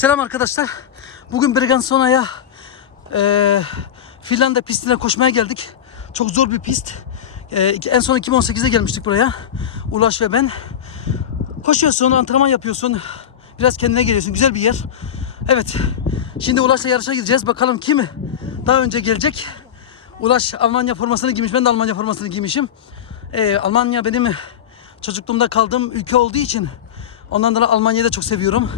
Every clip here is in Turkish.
Selam arkadaşlar. Bugün Bregansona'ya eee Finlandiya pistine koşmaya geldik. Çok zor bir pist. İki- en son 2018'de gelmiştik buraya. Ulaş ve ben. Koşuyorsun, antrenman yapıyorsun. Biraz kendine geliyorsun. Güzel bir yer. Evet. Şimdi Ulaş'la yarışa gideceğiz. Bakalım kim daha önce gelecek. Ulaş Almanya formasını giymiş. Ben de Almanya formasını giymişim. Eee, Almanya benim çocukluğumda kaldığım ülke olduğu için ondan dolayı Almanya'yı da çok seviyorum.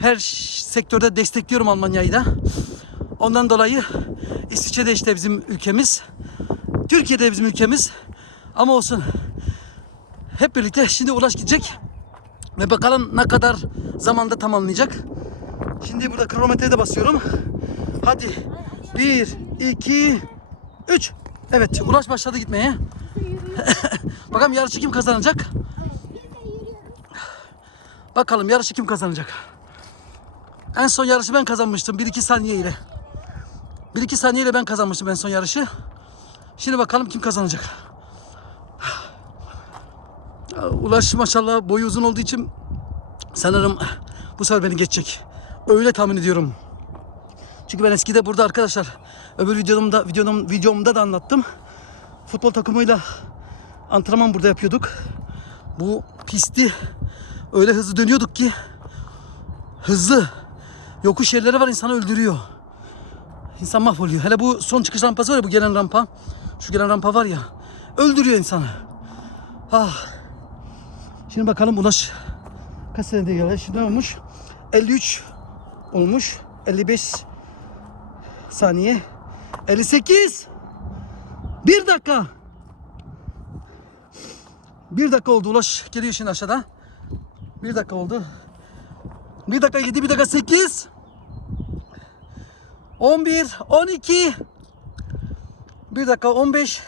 Her sektörde destekliyorum Almanya'yı da. Ondan dolayı İsviçre de işte bizim ülkemiz. Türkiye de bizim ülkemiz. Ama olsun. Hep birlikte şimdi Ulaş gidecek. Ve bakalım ne kadar zamanda tamamlayacak. Şimdi burada kronometreye de basıyorum. Hadi. Bir, iki, üç. Evet Ulaş başladı gitmeye. Bakalım yarışı kim kazanacak? Bakalım yarışı kim kazanacak? En son yarışı ben kazanmıştım 1-2 saniye ile. 1-2 saniye ile ben kazanmıştım en son yarışı. Şimdi bakalım kim kazanacak. Ulaş maşallah boyu uzun olduğu için sanırım bu sefer beni geçecek. Öyle tahmin ediyorum. Çünkü ben eskide burada arkadaşlar öbür videomda videom, videomda da anlattım. Futbol takımıyla antrenman burada yapıyorduk. Bu pisti öyle hızlı dönüyorduk ki hızlı yokuş yerleri var insanı öldürüyor. İnsan mahvoluyor. Hele bu son çıkış rampası var ya bu gelen rampa. Şu gelen rampa var ya. Öldürüyor insanı. Ah. Şimdi bakalım Ulaş kaç senede geldi? Şimdi olmuş? 53 olmuş. 55 saniye. 58 Bir dakika. Bir dakika oldu Ulaş. Geliyor şimdi aşağıda. Bir dakika oldu. Bir dakika 7, bir dakika 8. 11, 12. Bir dakika 15.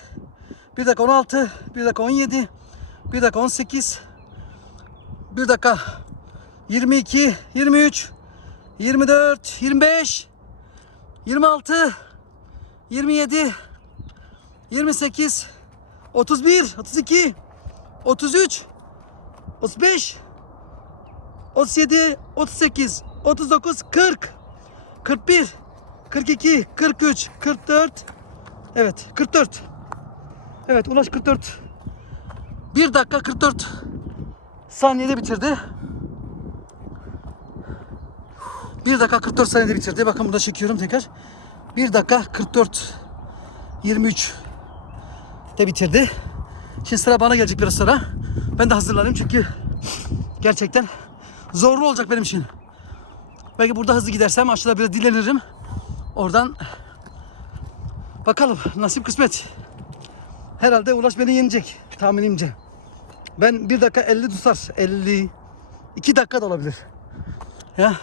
Bir dakika 16. Bir dakika 17. Bir dakika 18. Bir dakika 22, 23, 24, 25, 26, 27, 28, 31, 32, 33, 35, 37, 38, 39, 40, 41, 42, 43, 44. Evet, 44. Evet, Ulaş 44. 1 dakika 44 saniyede bitirdi. 1 dakika 44 saniyede bitirdi. Bakın burada çekiyorum tekrar. 1 dakika 44 23 de bitirdi. Şimdi sıra bana gelecek biraz sonra. Ben de hazırlanayım çünkü gerçekten zorlu olacak benim için. Belki burada hızlı gidersem aşağıda biraz dinlenirim. Oradan bakalım nasip kısmet. Herhalde Ulaş beni yenecek tahminimce. Ben 1 dakika 50 tutar. 50 2 dakika da olabilir. Ya.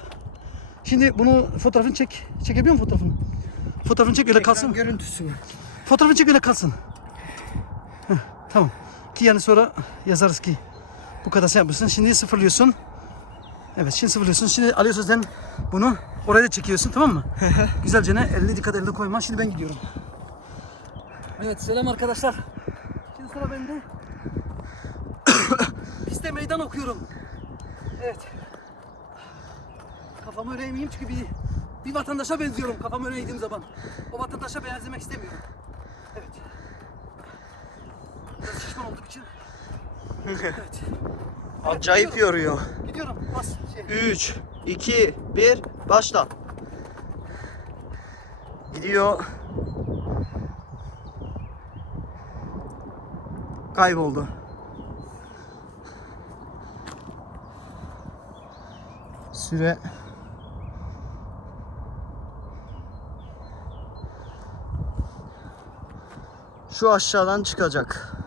Şimdi bunu fotoğrafını çek. Çekebiliyor musun fotoğrafını? Fotoğrafını çek öyle kalsın. görüntüsü? Fotoğrafını çek öyle kalsın. Heh, tamam. Ki yani sonra yazarız ki bu kadar sen yapmışsın. Şimdi sıfırlıyorsun. Evet şimdi sıfırlıyorsun. Şimdi alıyorsun sen bunu. Oraya da çekiyorsun tamam mı? Güzelce ne? Elini dikkat elini koyma. Şimdi ben gidiyorum. Evet selam arkadaşlar. Şimdi sıra bende. Piste meydan okuyorum. Evet. Kafamı öne eğmeyeyim çünkü bir bir vatandaşa benziyorum kafamı öne eğdiğim zaman. O vatandaşa benzemek istemiyorum. Evet. Biraz şişman olduğum için. Evet. Acayip yoruyor. Gidiyorum. Bas. Şey. 3, 2, 1, başla. Gidiyor. Kayboldu. Süre şu aşağıdan çıkacak.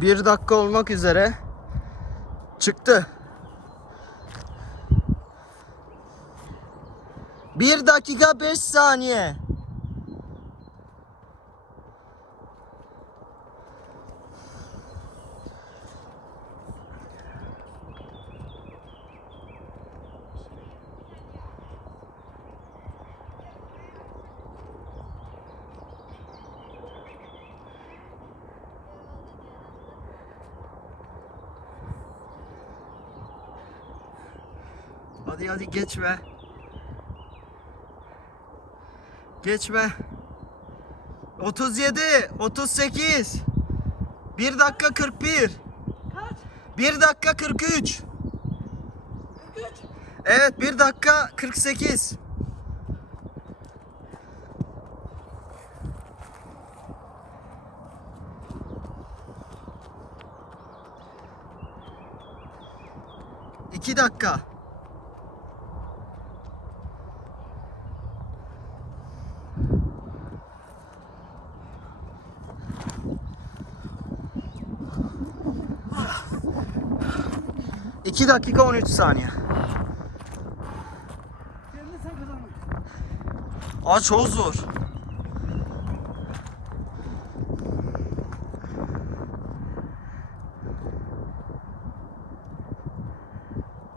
1 dakika olmak üzere çıktı. 1 dakika 5 saniye. Hadi hadi geçme. Geçme. 37, 38. 1 dakika 41. Kaç? 1 dakika 43. 43. Evet 1 dakika 48. İki dakika. İki dakika 13 saniye. Aa çok zor.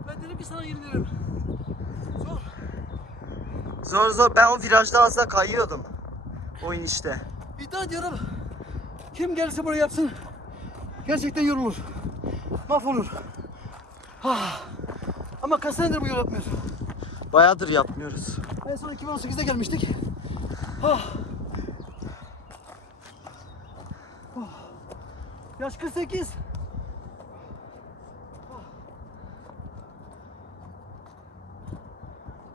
Ben dedim ki sana yenilirim. Zor. Zor zor. Ben o virajda az da kayıyordum. O inişte. İddia ediyorum. Kim gelirse buraya yapsın. Gerçekten yorulur. Mahvolur. Ah. Ama kaç senedir bu yol yapmıyorsun? Bayağıdır yapmıyoruz. En son 2018'de gelmiştik. Ah. Ah. Yaş 48. Ah.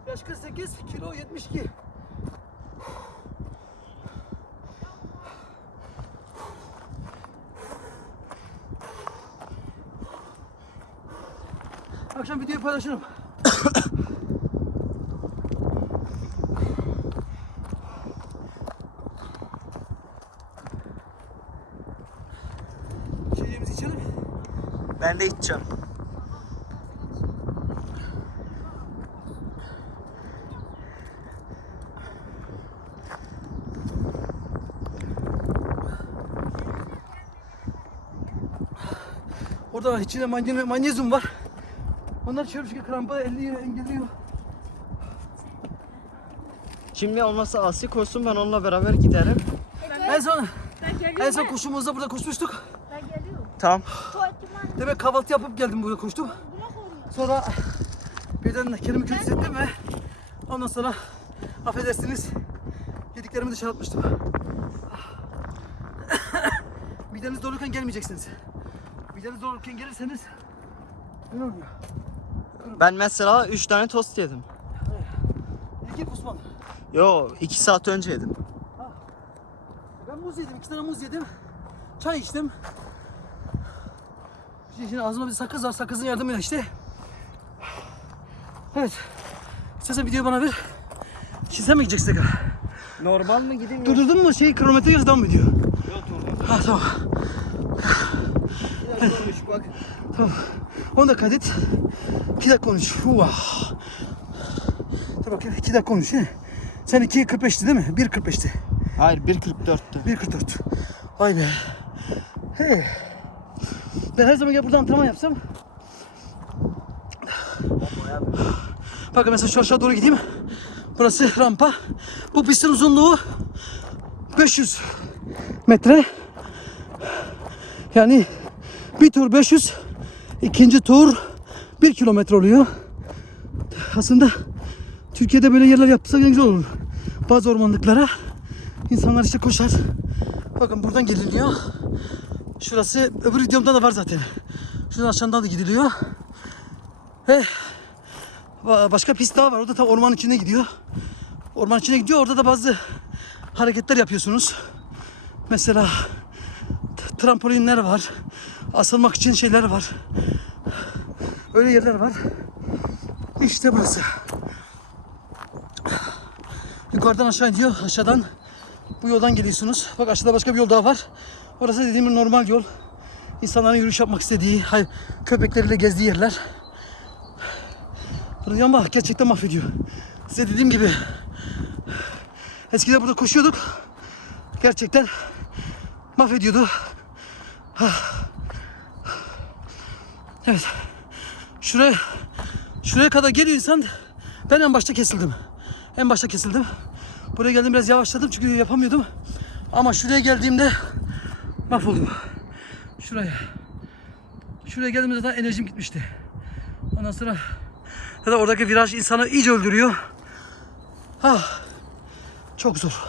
Yaş 48, kilo 72. Akşam videoyu paylaşırım. İçeceğimizi içelim. Ben de içeceğim. Orada içinde manye- magnezyum var. Onlar krampı 50 lira engelliyor. Şimdi olmazsa Asi koşsun ben onunla beraber giderim. En son, en son koşumuzda burada koşmuştuk. Ben geliyorum. Tamam. Demek kahvaltı yapıp geldim burada koştum. Sonra birden kendimi kötü hissettim ve ondan sonra affedersiniz yediklerimi dışarı atmıştım. Mideniz doluyken gelmeyeceksiniz. Mideniz doluyken gelirseniz ne oluyor? Ben mesela 3 tane tost yedim. İki kusmam. Yo 2 saat önce yedim. Ah. Ben muz yedim. 2 tane muz yedim. Çay içtim. Şimdi ağzımda bir sakız var. Sakızın yardımıyla işte. Evet. İstersen videoyu bana ver. Şimdi sen mi gideceksin tekrar? Normal mı gideyim? Durdurdun mu şey kronometre yazıdan mı diyor? Yok durdurdum. Ha tamam. Biraz zormuş bak. Tamam. 10 dakika adet. 2 dakika konuş. Uah. Dur bakayım 2 dakika konuş. He? Sen 2.45'ti değil mi? 1.45'ti. Hayır 1.44'tü. 1.44. Vay be. He. Ben her zaman gel burada antrenman yapsam. Bakın mesela şu aşağı doğru gideyim. Burası rampa. Bu pistin uzunluğu 500 metre. Yani bir tur 500, ikinci tur 1 kilometre oluyor. Aslında Türkiye'de böyle yerler ne güzel olur. Bazı ormanlıklara insanlar işte koşar. Bakın buradan geliniyor. Şurası öbür videomda da var zaten. Şuradan aşağıdan da gidiliyor. Ve ba- başka pist daha var. O da tam ormanın içine gidiyor. Orman içine gidiyor. Orada da bazı hareketler yapıyorsunuz. Mesela trampolinler var. Asılmak için şeyler var. Öyle yerler var. İşte burası. Yukarıdan aşağı iniyor. Aşağıdan bu yoldan geliyorsunuz. Bak aşağıda başka bir yol daha var. Orası dediğim normal yol. İnsanların yürüyüş yapmak istediği, hay köpekleriyle gezdiği yerler. Burada ama gerçekten mahvediyor. Size dediğim gibi eskiden burada koşuyorduk. Gerçekten mahvediyordu. Ah. Evet. Şuraya şuraya kadar geliyor insan. Ben en başta kesildim. En başta kesildim. Buraya geldim biraz yavaşladım çünkü yapamıyordum. Ama şuraya geldiğimde mahvoldum. Şuraya. Şuraya geldiğimde zaten enerjim gitmişti. Ondan sonra da oradaki viraj insanı iyice öldürüyor. Ah, çok zor.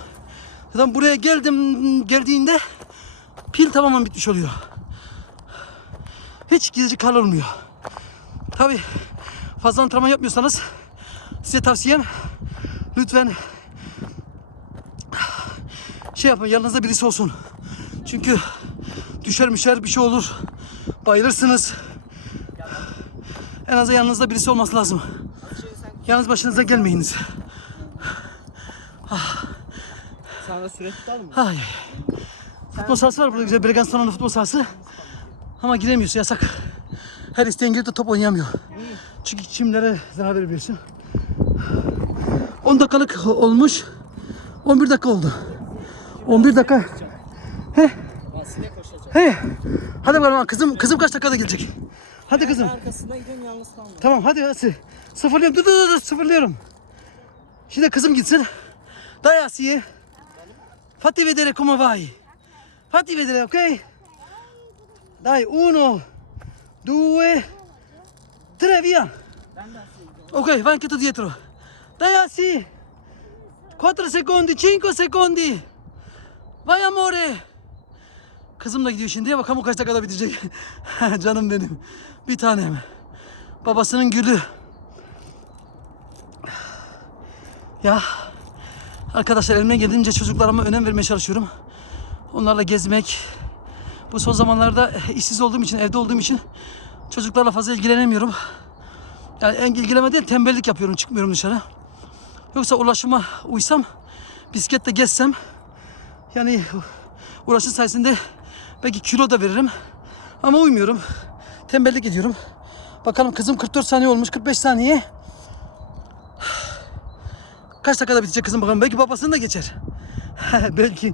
Zaten buraya geldim geldiğinde pil tamamen bitmiş oluyor. Hiç gidici kal olmuyor. Tabi fazla antrenman yapmıyorsanız size tavsiyem lütfen şey yapın yanınızda birisi olsun. Çünkü düşer müşer bir şey olur. Bayılırsınız. En az yanınızda birisi olması lazım. Yalnız başınıza gelmeyiniz. Sana süre tutalım mı? Ay. Futbol sahası var burada güzel. Breganstan'ın futbol sahası. Ama giremiyorsun yasak. Her isteyen girip de top oynayamıyor. Çünkü çimlere zarar verebiliyorsun. 10 dakikalık olmuş. 11 dakika oldu. 11 dakika. He. He. Hadi bakalım kızım kızım kaç dakikada gelecek? Hadi kızım. Arkasında gidiyorum yalnız kalma. Tamam hadi hadi. Sıfırlıyorum. Dur dur dur, dur sıfırlıyorum. Şimdi kızım gitsin. Dai Asiye. Fatti vedere come vai. Fatti vedere, ok? Dai, uno, due, tre, via. Ok, vai anche tu dietro. Dai Asi. 4 secondi, 5 secondi. Vai amore. Kızım da gidiyor şimdi. Bakalım o kaç dakikada bitecek. Canım benim. Bir tanem. Babasının gülü. Ya arkadaşlar elimden geldiğince çocuklarıma önem vermeye çalışıyorum. Onlarla gezmek. Bu son zamanlarda işsiz olduğum için, evde olduğum için çocuklarla fazla ilgilenemiyorum. Yani en ilgilenme değil, tembellik yapıyorum, çıkmıyorum dışarı. Yoksa ulaşıma uysam, bisikletle gezsem, yani ulaşım sayesinde belki kilo da veririm. Ama uymuyorum. Tembellik ediyorum. Bakalım kızım 44 saniye olmuş, 45 saniye. Kaç dakikada bitecek kızım bakalım. Belki babasını da geçer. belki.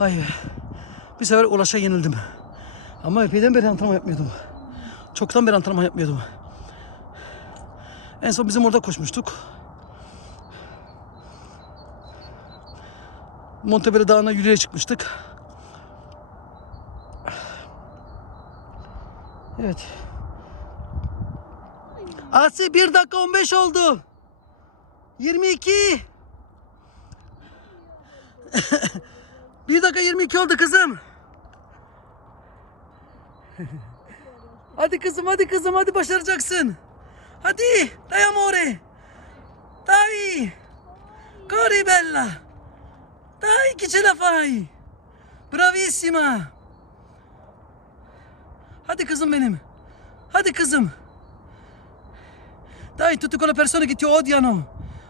Ay be. Bir sefer ulaşa yenildim. Ama epeyden beri antrenman yapmıyordum. Çoktan beri antrenman yapmıyordum. En son bizim orada koşmuştuk. Montebello Dağı'na yürüye çıkmıştık. Evet. Asi 1 dakika 15 oldu. 22. 1 dakika 22 oldu kızım. hadi kızım hadi kızım hadi başaracaksın. Hadi dai amore. Dai. Corri bella. Dai che ce la fai. Bravissima. Hadi kızım benim. Hadi kızım. Dai tutte quelle persone che ti odiano.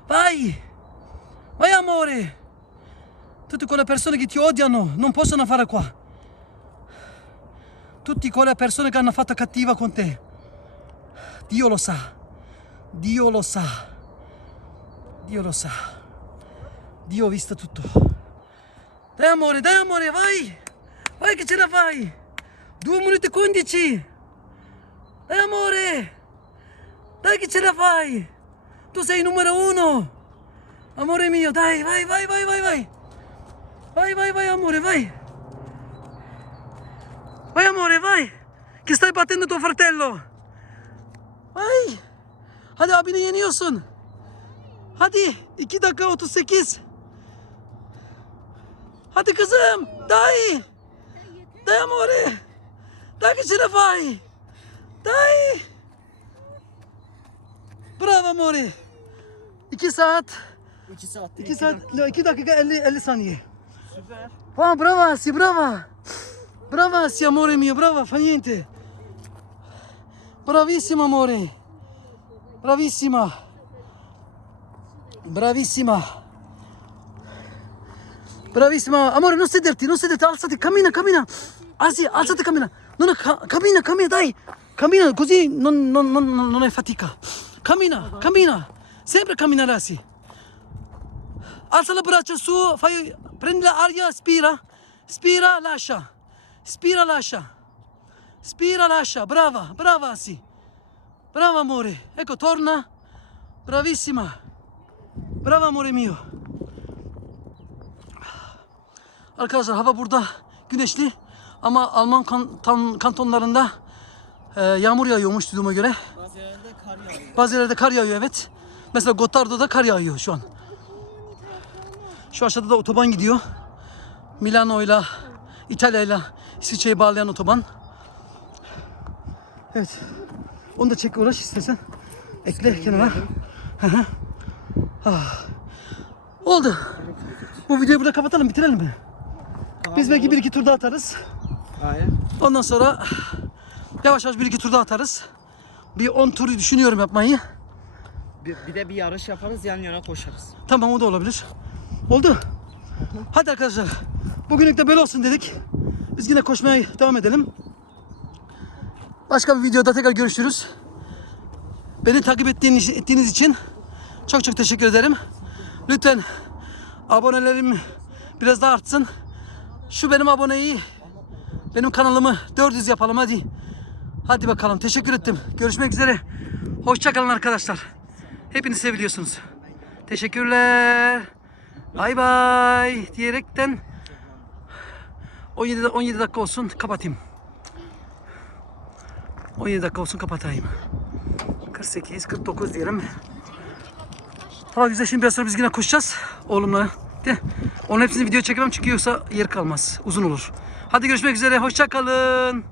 Vai. Vai amore. Tutte quelle persone che ti odiano non possono fare qua. Tutte quelle persone che hanno fatto cattiva con te. Dio lo sa. Dio lo sa. Dio lo sa. Dio ha visto tutto. Dai amore, dai amore, vai. Vai che ce la fai. 2 minuti e 15. Dai amore. Dai che ce la fai! Tu sei il numero uno! Amore mio, dai, vai, vai, vai, vai, vai! Vai, vai, vai, amore, vai! Vai, amore, vai! Che stai battendo tuo fratello! Vai! Hadi abini yeniyorsun. Hadi 2 dakika 38. Hadi kızım. Dai. Dai amore. Dai che ce la fai. Dai. Bravo amore. 2 saat 2 saat. 2 saat 2 dakika 50 50 saniye. Süper. Wow, bravo Asi, bravo. Bravo Asi, amore mio, bravo, fa niente. Bravissima amore. Bravissima. Bravissima. Bravissima. Amore, non sederti, non sederti, alzati, cammina, cammina. Asi, alzati, cammina. No, no, ca- cammina, cammina, dai. Cammina così non, non, non, non hai fatica. Cammina, cammina. Sempre camminare sì. Alza le braccia su, fai, prendi l'aria, spira. Spira, lascia. Spira, lascia. Spira, lascia. Brava, brava sì. Brava amore. Ecco, torna. Bravissima. Bravo amore mio. Arkadaşlar hava burada güneşli ama Alman kan, tam kantonlarında e, yağmur yağıyormuş duyduğuma göre. Bazı yerlerde kar yağıyor. Bazı yerlerde kar yağıyor evet. Mesela Gottardo'da kar yağıyor şu an. Şu aşağıda da otoban gidiyor. Milano'yla, İtalya'yla İsviçre'yi bağlayan otoban. Evet. Onu da çek uğraş istersen. Ekle kenara. Ah. Oldu. Bu videoyu burada kapatalım, bitirelim mi? Biz belki bir iki tur daha atarız. Aynen. Ondan sonra yavaş yavaş bir iki tur daha atarız. Bir 10 turu düşünüyorum yapmayı. Bir, bir de bir yarış yaparız yan yana koşarız. Tamam o da olabilir. Oldu. Hadi arkadaşlar. Bugünlük de böyle olsun dedik. Biz yine koşmaya devam edelim. Başka bir videoda tekrar görüşürüz. Beni takip ettiğiniz, ettiğiniz için çok çok teşekkür ederim. Lütfen abonelerim biraz daha artsın. Şu benim aboneyi, benim kanalımı 400 yapalım hadi. Hadi bakalım. Teşekkür ettim. Görüşmek üzere. Hoşçakalın arkadaşlar. Hepinizi seviliyorsunuz. Teşekkürler. Bay bay diyerekten 17 da- 17 dakika olsun kapatayım. 17 dakika olsun kapatayım. 48 49 diyelim. Tamam güzel şimdi biraz sonra biz yine koşacağız oğlumla. De. Onun hepsini video çekemem çünkü yoksa yer kalmaz. Uzun olur. Hadi görüşmek üzere. Hoşça kalın.